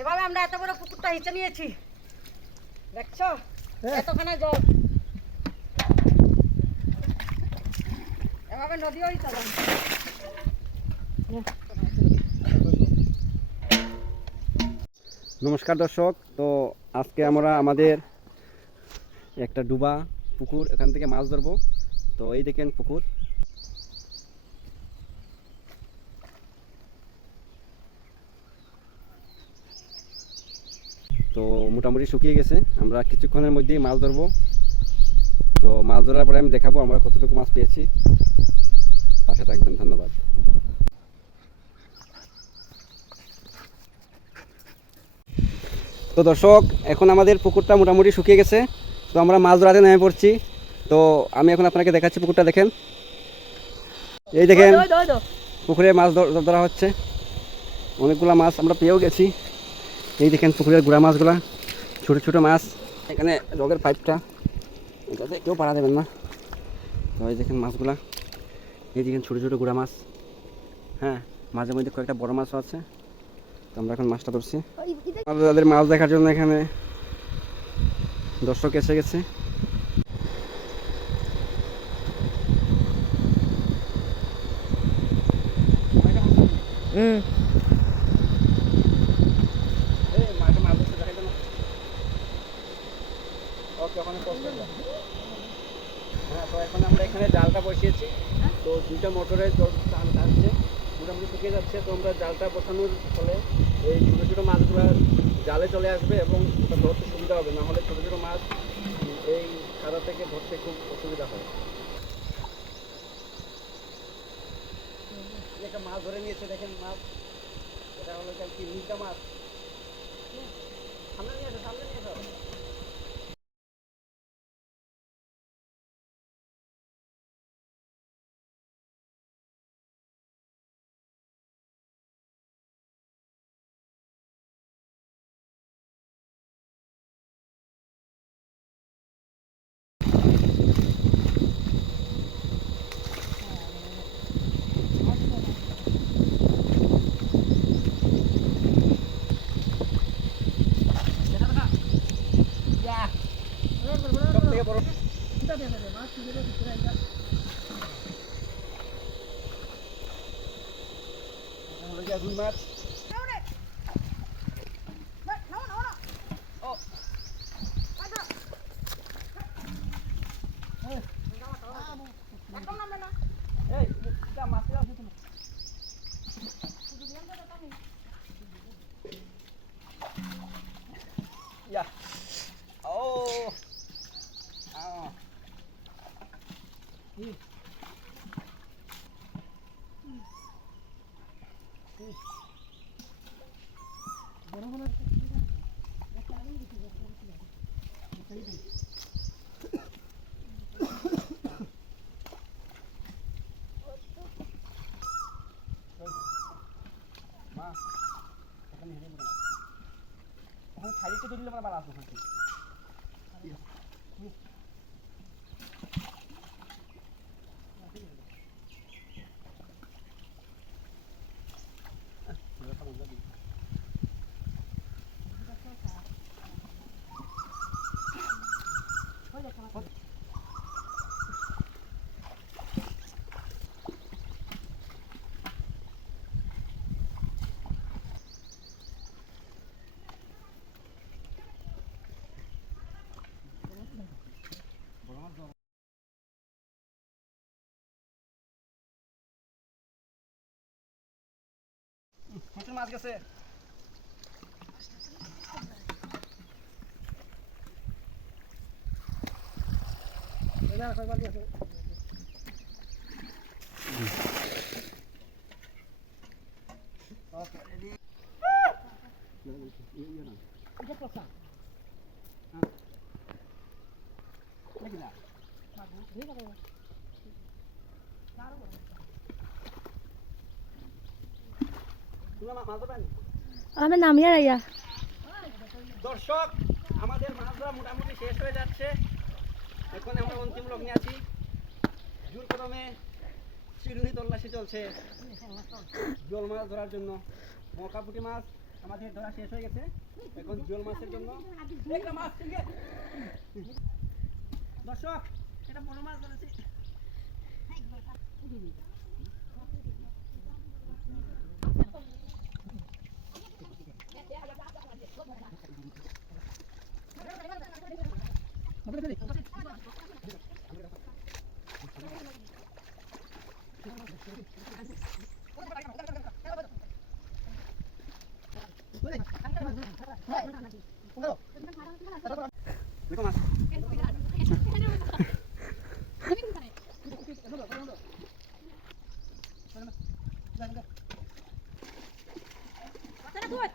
এভাবে আমরা এত বড় পুকুরটা হিচে নিয়েছি, দেখছো এতখানা জল। এভাবে নদীও চলে। নমস্কার দর্শক, তো আজকে আমরা আমাদের একটা ডুবা পুকুর, এখান থেকে মাছ ধরবো। তো এই দেখেন পুকুর। তো মোটামুটি শুকিয়ে গেছে, আমরা কিছুক্ষণের মধ্যেই মাছ ধরবো। তো মাছ ধরার পরে আমি দেখাবো আমরা কতটুকু মাছ পেয়েছি। পাশে থাকবেন, ধন্যবাদ। তো দর্শক, এখন আমাদের পুকুরটা মোটামুটি শুকিয়ে গেছে, তো আমরা মাছ ধরাতে নেমে পড়ছি। তো আমি এখন আপনাকে দেখাচ্ছি পুকুরটা, দেখেন। এই দেখেন পুকুরে মাছ ধরা হচ্ছে, অনেকগুলো মাছ আমরা পেয়েও গেছি। এই দেখেন পুকুরের গুড়া মাছগুলা, ছোটো ছোটো মাছ। এখানে রগের পাইপটা, এটাতে কেউ পাড়া দেবেন না। তো এই দেখেন মাছগুলা, এই দেখেন ছোটো ছোটো গুড়া মাছ। হ্যাঁ, মাঝে মধ্যে কয়েকটা বড় মাছও আছে। তো আমরা এখন মাছটা ধরছি। তাদের মাছ দেখার জন্য এখানে দর্শক এসে গেছে। হ্যাঁ, তো এখন আমরা এখানে জালটা বসিয়েছি। তো দুইটা মোটরে জল টানছে, মোটামুটি শুকিয়ে যাচ্ছে। তো আমরা জালটা বসানোর ফলে এই ছোটো ছোটো মাছগুলো জালে চলে আসবে এবং ওটা ধরতে সুবিধা হবে। না হলে ছোটো ছোটো মাছ এই কাদা থেকে ধরতে খুব অসুবিধা হয়। একটা মাছ ধরে নিয়েছে, দেখেন মাছ। এটা হলো কি মির্গা মাছ। সামনে নিয়ে আসো, সামনে নিয়ে আসো। রুই মাছ। Yeah. Oh. Oh. মা, এখানে হেরে বলো না। ওখানে খাইতে দিলে আমার বাড়া আসবে নাকি? প্রচুর মাছ গেছে। আমার নামিয়ে রাইয়া। দর্শক, আমাদের মাছ ধরা মোটামুটি শেষ হয়ে যাচ্ছে। এখন আমরা অন্তিম লগ্নে আছি। জোর কদমে চিরুনি তল্লাশি চলছে জল মাছ ধরার জন্য। মকা পুঁটি মাছ আমাদের ধরা শেষ হয়ে গেছে, এখন জিওল মাছের জন্য একটা মাছ থেকে দর্শক এটা বড় মাছ ধরেছি। দেখো মাছ Sana good.